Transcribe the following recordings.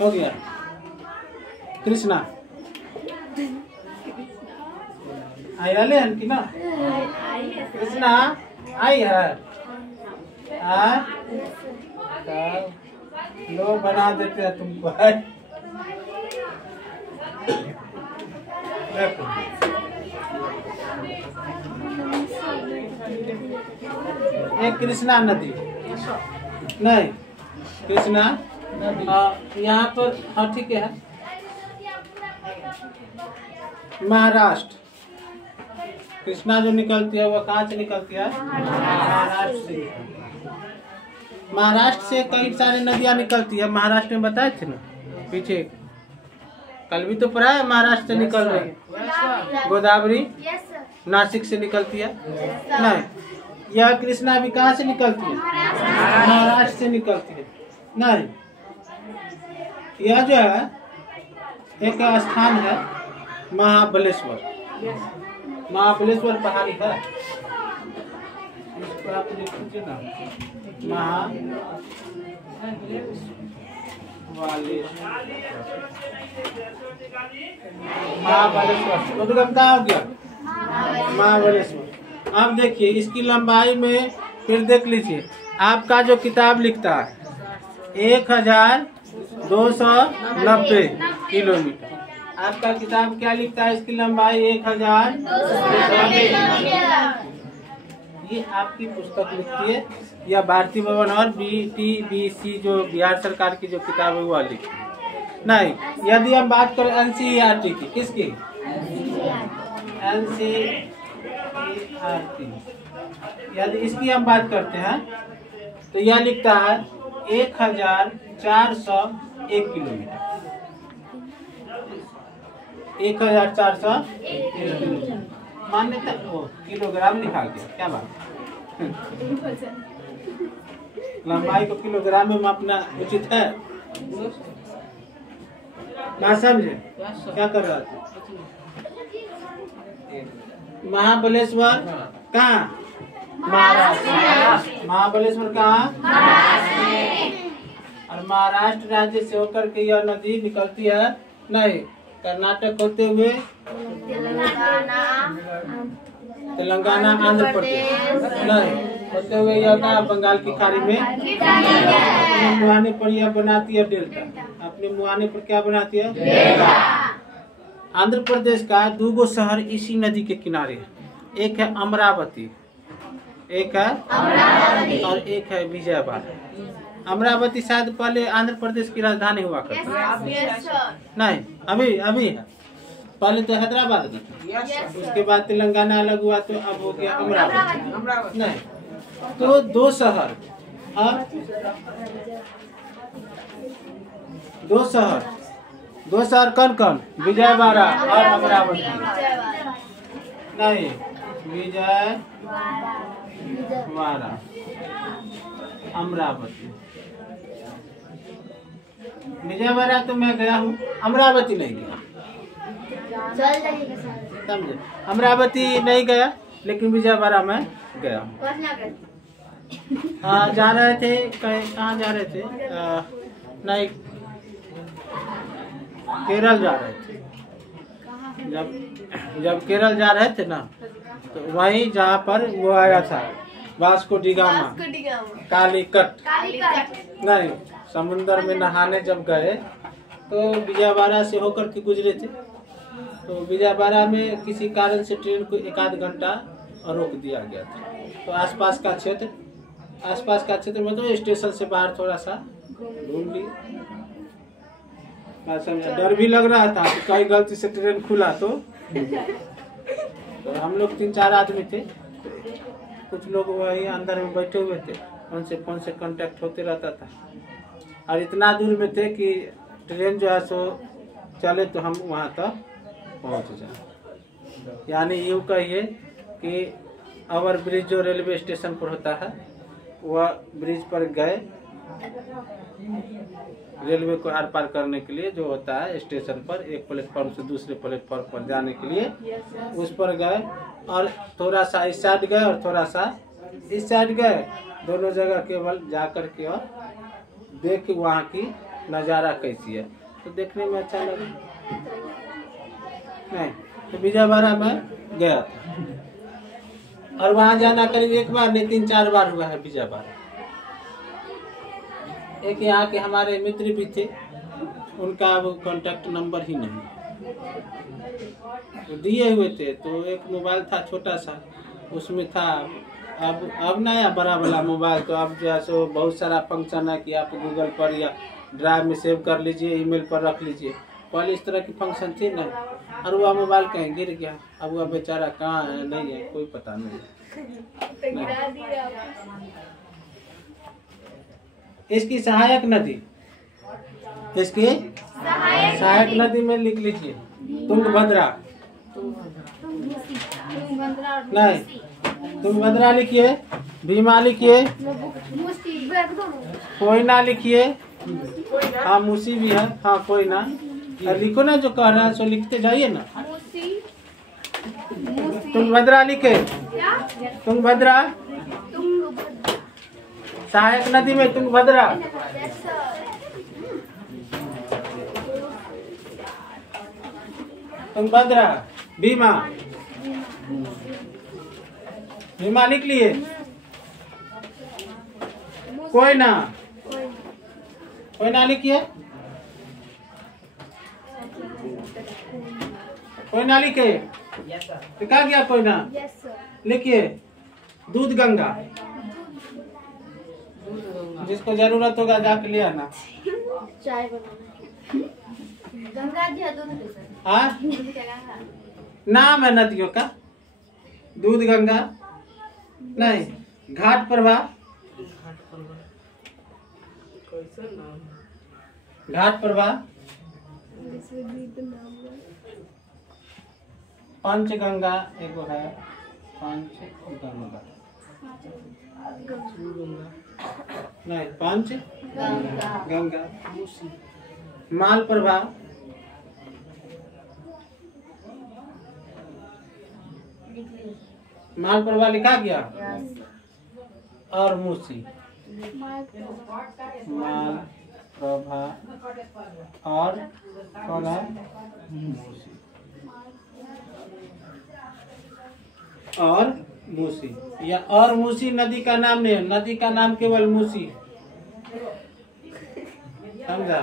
हो गया। कृष्णा आई वाले हैं कि ना? कृष्णा आई है। लो बना देते हैं तुमको। एक कृष्णा नदी नहीं, कृष्णा यहाँ पर। हाँ ठीक है। महाराष्ट्र, कृष्णा जो निकलती है वो कहाँ से निकलती है? महाराष्ट्र से। महाराष्ट्र से कई सारी नदियाँ निकलती है। महाराष्ट्र में बताए थे ना पीछे, कल भी तो पढ़ा है। महाराष्ट्र से निकल रही है गोदावरी, नासिक से निकलती है। नहीं, यह कृष्णा भी कहाँ से निकलती है? महाराष्ट्र से निकलती है। नहीं, यह जो है एक स्थान है महाबलेश्वर। महाबलेश्वर पहाड़ी है, इसको आप लिख लीजिए ना, महाबलेश्वर। उद्गम कहाँ हो गया? महाबलेश्वर। अब देखिए इसकी लंबाई में फिर देख लीजिए, आपका जो किताब लिखता है 1290 किलोमीटर, आपका किताब क्या लिखता है? इसकी लंबाई 1290। ये आपकी पुस्तक लिखती है, या भारतीय भवन और BTBC जो बिहार सरकार की जो किताब है वो लिखती है। नहीं, यदि हम बात करें NCERT की, किसकी? NCERT। यदि इसकी हम बात करते हैं तो यह लिखता है 1401 किलोमीटर। 1401 किलोमीटर। मान्यता किलोग्राम लिखा गया, क्या बात? लंबाई को किलोग्राम में मापना उचित है? ना समझे क्या कर रहा था? महाबलेश्वर कहाँ? महाराष्ट्र। महाबलेश्वर कहाँ? और महाराष्ट्र राज्य से होकर के यह नदी निकलती है। नहीं, कर्नाटक होते हुए तेलंगाना, आंध्र प्रदेश। नहीं, होते हुए यह का बंगाल की खाड़ी में अपने मुहाने पर यह बनाती है डेल्टा। अपने मुहाने पर क्या बनाती है? डेल्टा। आंध्र प्रदेश का 2 शहर इसी नदी के किनारे है। एक है अमरावती, एक है अमरावती और एक है विजयवाड़ा। अमरावती शायद पहले आंध्र प्रदेश की राजधानी हुआ करती है। नहीं, अभी है। पहले तो हैदराबाद में, उसके बाद तेलंगाना अलग हुआ तो अब हो गया अमरावती। नहीं, तो 2 शहर, अब 2 शहर कौन कौन? विजयवाड़ा और अमरावती। नहीं, विजयवाड़ा, अमरावती। विजयवाड़ा तो मैं गया हूँ, अमरावती नहीं गया। समझे? अमरावती नहीं गया, लेकिन विजयवाड़ा में गया हूँ। जा रहे थे, कहाँ जा रहे थे? नहीं, केरल जा रहे थे। जब केरल जा रहे थे ना, तो वहीं जहाँ पर वो आया था वास्को डी गामा, कालीकट। नहीं, समुद्र में नहाने जब गए तो विजयवाड़ा से होकर के गुजरे थे। तो विजयवाड़ा में किसी कारण से ट्रेन को 1 घंटा रोक दिया गया था। तो आसपास का क्षेत्र मतलब स्टेशन से बाहर थोड़ा सा घूम लिए। डर भी लग रहा था कि कहीं गलती से ट्रेन खुला तो हम लोग 3-4 आदमी थे। कुछ लोग वही अंदर में बैठे हुए थे, उनसे फोन से कांटेक्ट होते रहता था। और इतना दूर में थे कि ट्रेन जो है सो चले तो हम वहाँ तक पहुँच जाए। यानी यूँ कहिए कि ओवर ब्रिज जो रेलवे स्टेशन पर होता है, वह ब्रिज पर गए रेलवे को आर पार करने के लिए, जो होता है स्टेशन पर एक प्लेटफॉर्म से दूसरे प्लेटफॉर्म पर जाने के लिए, उस पर गए और थोड़ा सा इस साइड गए और थोड़ा सा इस साइड गए। दोनों जगह केवल जाकर के और देख वहाँ की नज़ारा कैसी है, तो देखने में अच्छा लगा नहीं। तो बिजावाड़ा में गया था और वहाँ जाना करीब एक बार नहीं 3-4 बार हुआ है बिजावाड़ा। एक यहाँ के हमारे मित्र भी थे, उनका वो कॉन्टैक्ट नंबर ही नहीं तो दिए हुए थे। तो एक मोबाइल था छोटा सा, उसमें था अब नया बड़ा वाला मोबाइल, तो अब जो है सो बहुत सारा फंक्शन है कि आप गूगल पर या ड्राइव में सेव कर लीजिए, ईमेल पर रख लीजिए। पहले इस तरह की फंक्शन थी ना, और वह मोबाइल कहीं गिर गया। अब वह बेचारा कहाँ है नहीं है कोई पता नहीं। इसकी सहायक नदी, इसकी सहायक नदी में लिख लीजिए तुंगभद्रा। नहीं, तुंगभद्रा लिखिए, भीमा लिखिए, कोयना लिखिए, हाँ मूसी भी है, हाँ कोयना लिखो ना, जो कह रहा है सो लिखते जाइए ना। तुंगभद्रा लिखे, तुंगभद्रा सहायक नदी में तुंगभद्रा। तुंगभद्रा, भीमा, भीमा लिख लिए, कोयना, कोयना लिखिए, कोयना लिखे, तो क्या गया कोयना लिखिए। दूध गंगा, जिसको जरूरत होगा जाके ले आना। चाय बनाना। गंगा जी है दूध। हाँ नाम है नदियों का, दूध गंगा नहीं, घाट प्रभा, घाट प्रभा, पंचगंगा एगो है, पंचगंगा नहीं, पंच गंगा, माल प्रभा, माल प्रभा लिखा गया, और मूसी, माल प्रभा और कौन है मूसी, और मूसी। या और मूसी नदी का नाम नहीं है, नदी का नाम केवल मूसी, समझा।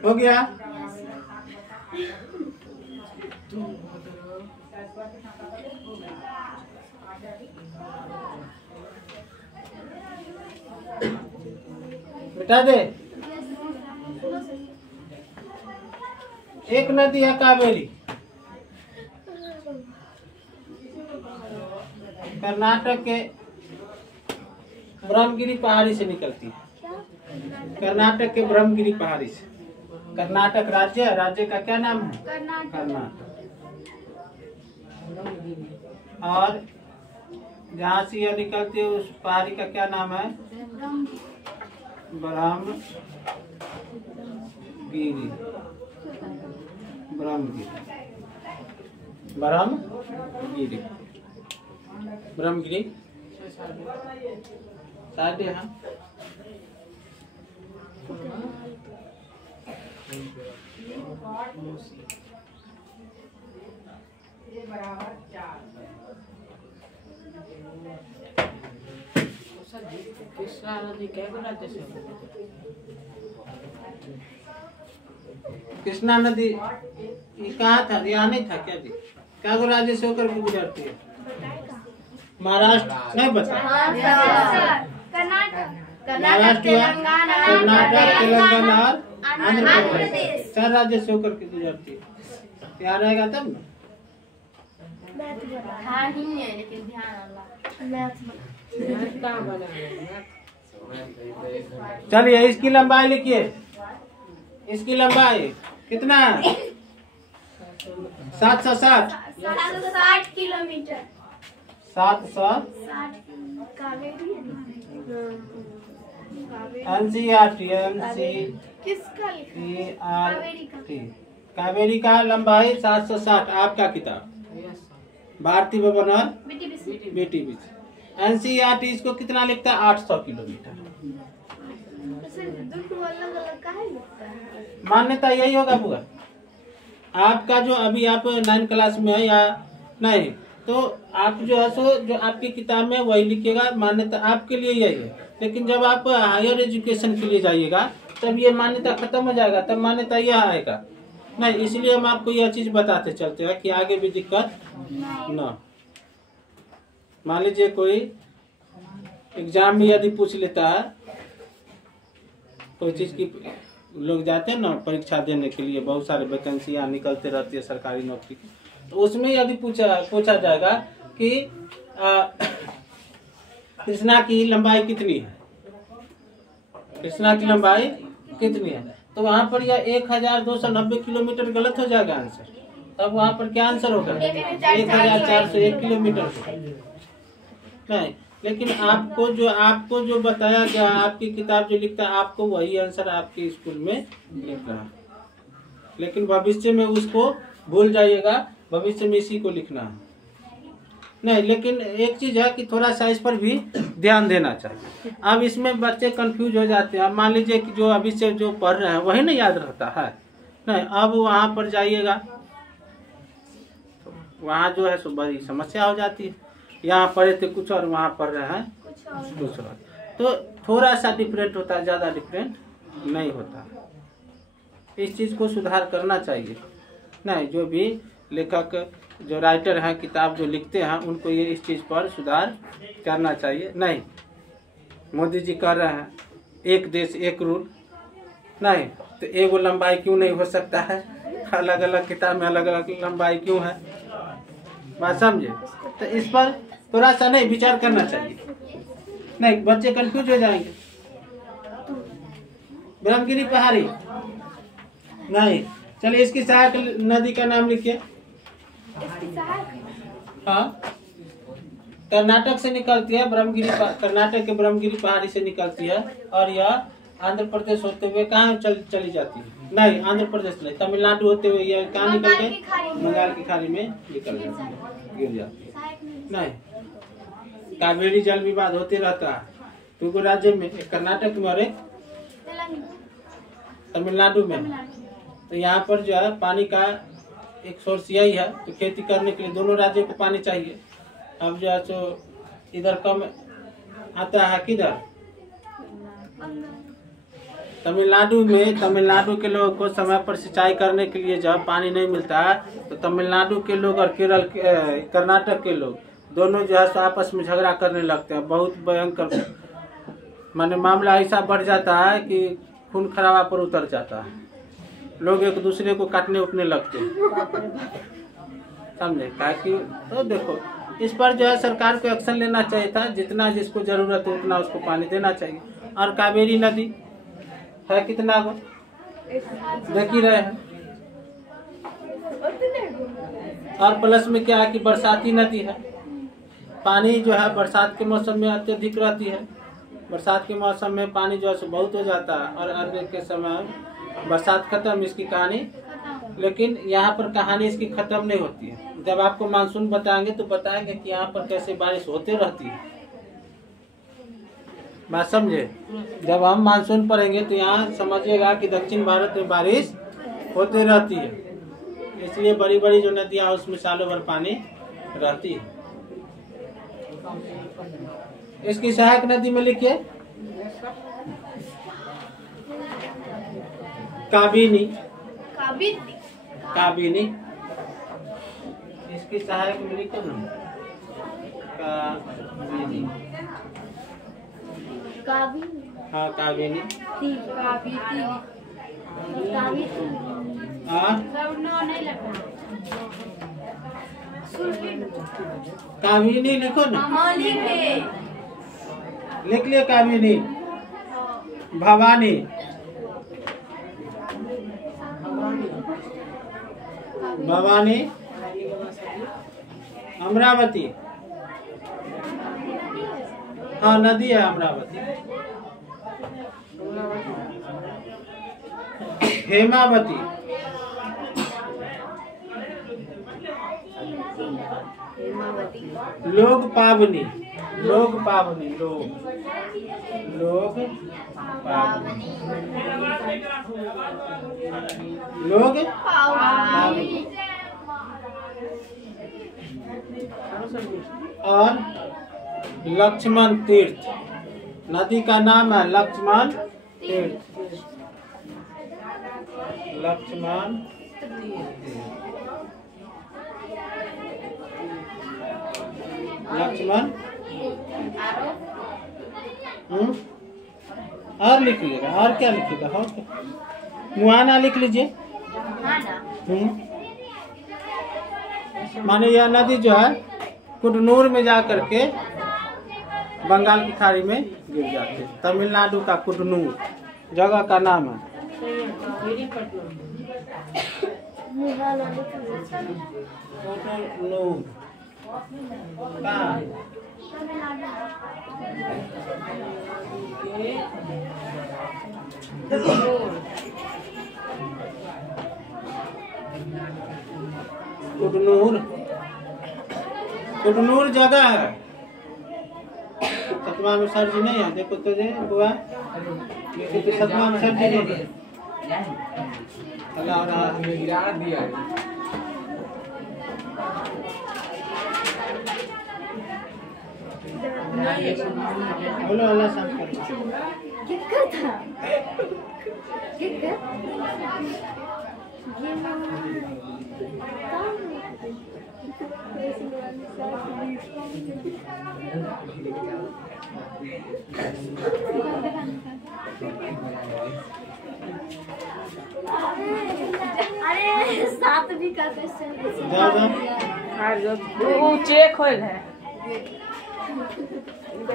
हो गया। मिटा दे। एक नदी है कावेरी, कर्नाटक के ब्रह्मगिरी पहाड़ी से निकलती है, कर्नाटक के ब्रह्मगिरी पहाड़ी से। कर्नाटक राज्य, राज्य का क्या नाम है? कर्नाटक। और जहाँ से यह निकलती है उस पहाड़ी का क्या नाम है? ब्रह्मगिरी, ब्रह्मगिरी, ब्रह्मगिरी, ब्रह्मगिरी शायद यहाँ कृष्णा नदी कृष्णा नदी ये कहाँ था? यहाँ नहीं था क्या जी? क्या गो राज्य से होकर के गुजरती है? महाराष्ट्र नहीं बता, महाराष्ट्र, कर्नाटक, तेलंगाना और आंध्र प्रदेश, 4 राज्य से होकर के गुजरती है। यहाँ रहेगा तब ना। चलिए इसकी लंबाई लिखिए, इसकी लंबाई कितना है? 760 किलोमीटर। 760 कावेरी का लंबाई 760। आपका किताब भारती भवन और बेटी बीच। NCERT इसको कितना लिखता है? 800 किलोमीटर। मान्यता यही होगा बुआ। आपका जो अभी आप 9 क्लास में है या नहीं, तो आप जो है सो जो आपकी किताब में वही लिखिएगा, मान्यता आपके लिए यही है। लेकिन जब आप हायर एजुकेशन के लिए जाइएगा तब ये मान्यता खत्म हो जाएगा, तब मान्यता यह आएगा नहीं। इसलिए हम आपको यह चीज बताते चलते हैं कि आगे भी दिक्कत न। मान लीजिए कोई एग्जाम में यदि पूछ लेता है, कोई चीज की लोग जाते हैं ना परीक्षा देने के लिए, बहुत सारे वैकेंसियां निकलते रहती है सरकारी नौकरी की, तो उसमें यदि पूछा जाएगा कि कृष्णा की लंबाई कितनी है, कृष्णा की लंबाई कितनी है, तो वहां पर यह 1290 किलोमीटर गलत हो जाएगा आंसर। तब वहां पर क्या आंसर होगा? 1401 किलोमीटर नहीं। लेकिन आपको जो बताया गया, आपकी किताब जो लिखता है, आपको वही आंसर आपके स्कूल में लिखना है। लेकिन भविष्य में उसको भूल जाइएगा, भविष्य में इसी को लिखना है नहीं। लेकिन एक चीज है कि थोड़ा सा इस पर भी ध्यान देना चाहिए। अब इसमें बच्चे कंफ्यूज हो जाते हैं। मान लीजिए कि जो अभी से जो पढ़ रहे हैं वही नहीं याद रहता है नहीं। अब वहां पर जाइएगा तो वहां जो है सो बड़ी समस्या हो जाती है। यहाँ पढ़े थे कुछ और वहाँ पढ़ रहे हैं कुछ और, तो थोड़ा सा डिफरेंट होता है, ज़्यादा डिफरेंट नहीं होता। इस चीज़ को सुधार करना चाहिए नहीं। जो भी लेखक जो राइटर हैं, किताब जो लिखते हैं, उनको ये इस चीज़ पर सुधार करना चाहिए नहीं। मोदी जी कह रहे हैं एक देश एक रूल नहीं, तो एगो लंबाई क्यों नहीं हो सकता है? अलग अलग किताब में अलग अलग लंबाई क्यों है? बात समझे? तो इस पर थोड़ा सा नहीं विचार करना चाहिए नहीं, बच्चे कंफ्यूज हो जाएंगे। ब्रह्मगिरी पहाड़ी नहीं। चलिए इसकी सहायक नदी का नाम लिखिए। हाँ, कर्नाटक से निकलती है ब्रह्मगिरी, कर्नाटक के ब्रह्मगिरी पहाड़ी से निकलती है और यह आंध्र प्रदेश होते हुए कहाँ चली जाती है? नहीं, आंध्र प्रदेश नहीं, तमिलनाडु होते हुए यह कहाँ निकल गए? बंगाल की खाड़ी में निकल जाती है, गिर जाती है नहीं। कावेरी जल विवाद होते रहता है क्योंकि राज्य में, कर्नाटक में और तमिलनाडु में। तो यहाँ पर जो है पानी का एक सोर्स यही है, तो खेती करने के लिए दोनों राज्यों को पानी चाहिए। अब जो है तो इधर कम आता है, किधर? तमिलनाडु में। तमिलनाडु के लोगों को समय पर सिंचाई करने के लिए जब पानी नहीं मिलता है तो तमिलनाडु के लोग और कर्नाटक के लोग दोनों जो है सो आपस में झगड़ा करने लगते हैं। बहुत भयंकर माने मामला ऐसा बढ़ जाता है कि खून खराबा पर उतर जाता है। लोग एक दूसरे को काटने उठने लगते हैं, समझे? ताकि तो देखो इस पर जो है सरकार को एक्शन लेना चाहिए था। जितना जिसको जरूरत है उतना उसको पानी देना चाहिए। और कावेरी नदी है कितना को देख ही रहे हैं। और प्लस में क्या है कि बरसाती नदी है, पानी जो है बरसात के मौसम में अत्यधिक रहती है। बरसात के मौसम में पानी जो है बहुत हो जाता है और अन्य के समय बरसात खत्म, इसकी कहानी। लेकिन यहाँ पर कहानी इसकी खत्म नहीं होती है। जब आपको मानसून बताएंगे तो बताएंगे कि यहाँ पर कैसे बारिश होते रहती है। बात समझे? जब हम मानसून पढ़ेंगे तो यहाँ समझिएगा कि दक्षिण भारत में बारिश होते रहती है, इसलिए बड़ी बड़ी जो नदियाँ उसमें सालों भर पानी रहती है। इसकी सहायक नदी में लिखिए काबिनी। काबिनी इसकी सहायक में लिखो ना, काबिनी। हाँ, काबिनी। काबिनी लिखो ना, लिख लिया काबिनी। भवानी, भवानी। अमरावती, हाँ नदी है अमरावती। हेमावती, लोग पावनी। लोग पावनी, लोग लोग पावनी, लोग पावनी। और लक्ष्मण तीर्थ, नदी का नाम है लक्ष्मण तीर्थ, लक्ष्मण लक्ष्मण। और लिख लीजिएगा, और क्या लिखिएगा, और क्या, मुहाना लिख लीजिए। माने यह नदी जो है कुडनूर में जा करके बंगाल की खाड़ी में गिर जाती है। तमिलनाडु का कुडनूर जगह का नाम है। कुडनूर कुडनूर, कुडनूर जगह है। सतमा में सर जी नहीं है, देखो तो जे बुआ, देखो तो सतमा में सर जी नहीं है। अल्लाह गिरा दिया। बोलो अल्लाह शांत करो। किसका था? किसका? अरे सात भी का क्वेश्चन वो चेक होल है।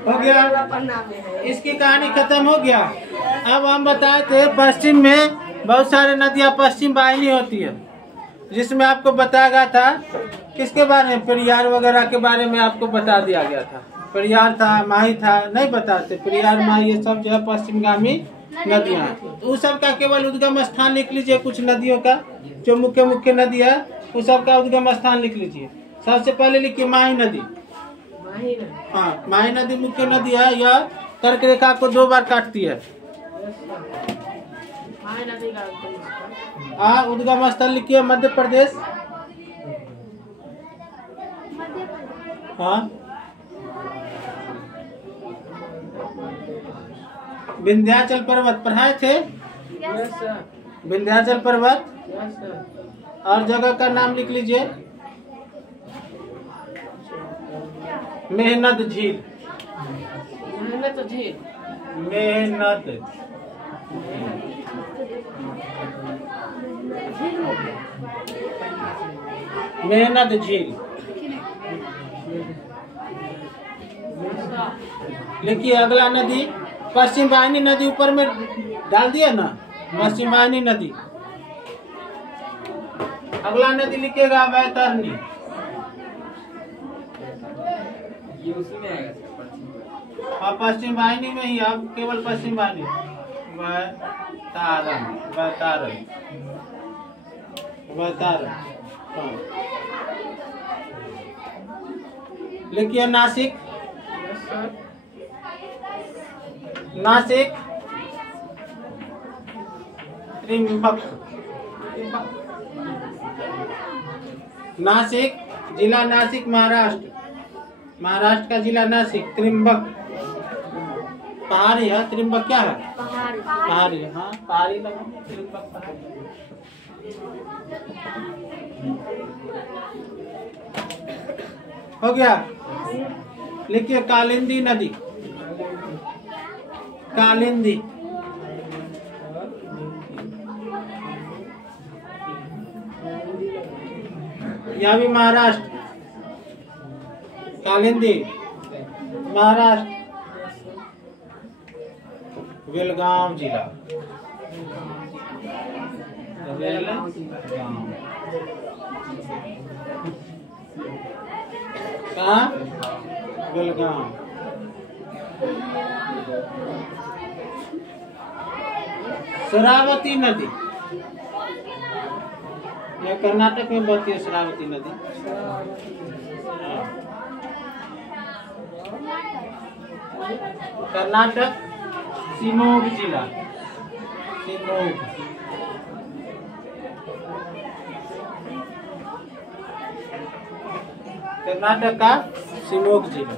हो गया, इसकी कहानी खत्म हो गया। अब हम बताए थे पश्चिम में बहुत सारे नदियां पश्चिम वाहिनी होती है, जिसमें आपको बताया गया था किसके बारे में, पेरियार वगैरह के बारे में आपको बता दिया गया था। पेरियार था, माही था, नहीं बताते। पेरियार, माही ये सब जो है पश्चिमगामी नदियां हैं। तो उस सब का केवल उद्गम स्थान लिख लीजिए। कुछ नदियों का जो मुख्य मुख्य नदी है उस सब का उद्गम स्थान लिख लीजिए। सबसे पहले लिखिए माही नदी। हाँ, माही नदी मुख्य नदी है। यह कर्क रेखा को 2 बार काटती है। हाँ, उद्गम स्थल लिखिए मध्य प्रदेश। हाँ, विंध्याचल पर्वत पढ़ाए थे। विंध्याचल पर्वत। और जगह का नाम लिख लीजिए। मेहनत झील। मेहनत झील। मेहनत मेहनत झील लिखिए। अगला नदी पश्चिम वाहिनी नदी ऊपर में डाल दिया ना, पश्चिम वाहिनी नदी। अगला नदी लिखिएगा वैतरणी। और पश्चिम वाहिनी में ही, अब केवल पश्चिम वाहिनी। वैतारण, वैतारण, वैतारण। लिखिए नासिक। नासिक त्रिंबक। नासिक जिला, नासिक महाराष्ट्र। महाराष्ट्र का जिला नासिक। त्रिंबक पहाड़ी है। त्रिंबक क्या है? पहाड़ी है। हाँ, पहाड़ी लगा। त्रिंबक पहाड़ी। हो गया। लिखिए कालिंदी नदी। कालिंदी। यह भी महाराष्ट्र। कालिंदी महाराष्ट्र। बेलगांव जिला। बेलगांव कहाँ? बेलगांव। शरावती नदी, यह कर्नाटक में बहती है। शरावती नदी। कर्नाटक शिमोग जिला, शिमोग। कर्नाटक का शिमोग जिला।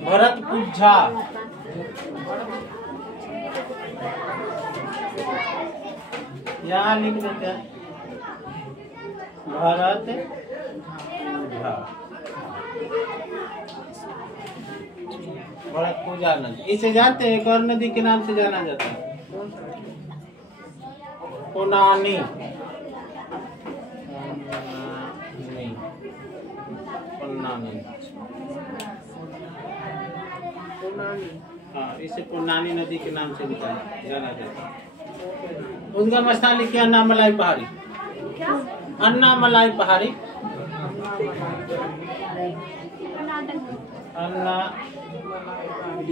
भरतपुर झा, यहाँ लिख देते हैं भरत झा, भरतपुर झा नदी। इसे जानते हैं, एक और नदी के नाम से जाना जाता है, पोनानी। हाँ, इसे पुनानी नदी के नाम से जाना जाता है। उद्गम स्थान लिखिए अन्नामलाई पहाड़ी, अन्नामलाई पहाड़ी,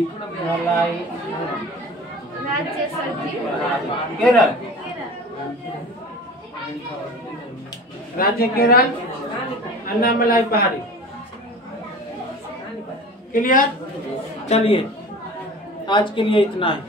अन्नामलाई केरल, राज्य केरल, अन्नामलाई पहाड़ी। क्लियर? चलिए आज के लिए इतना है।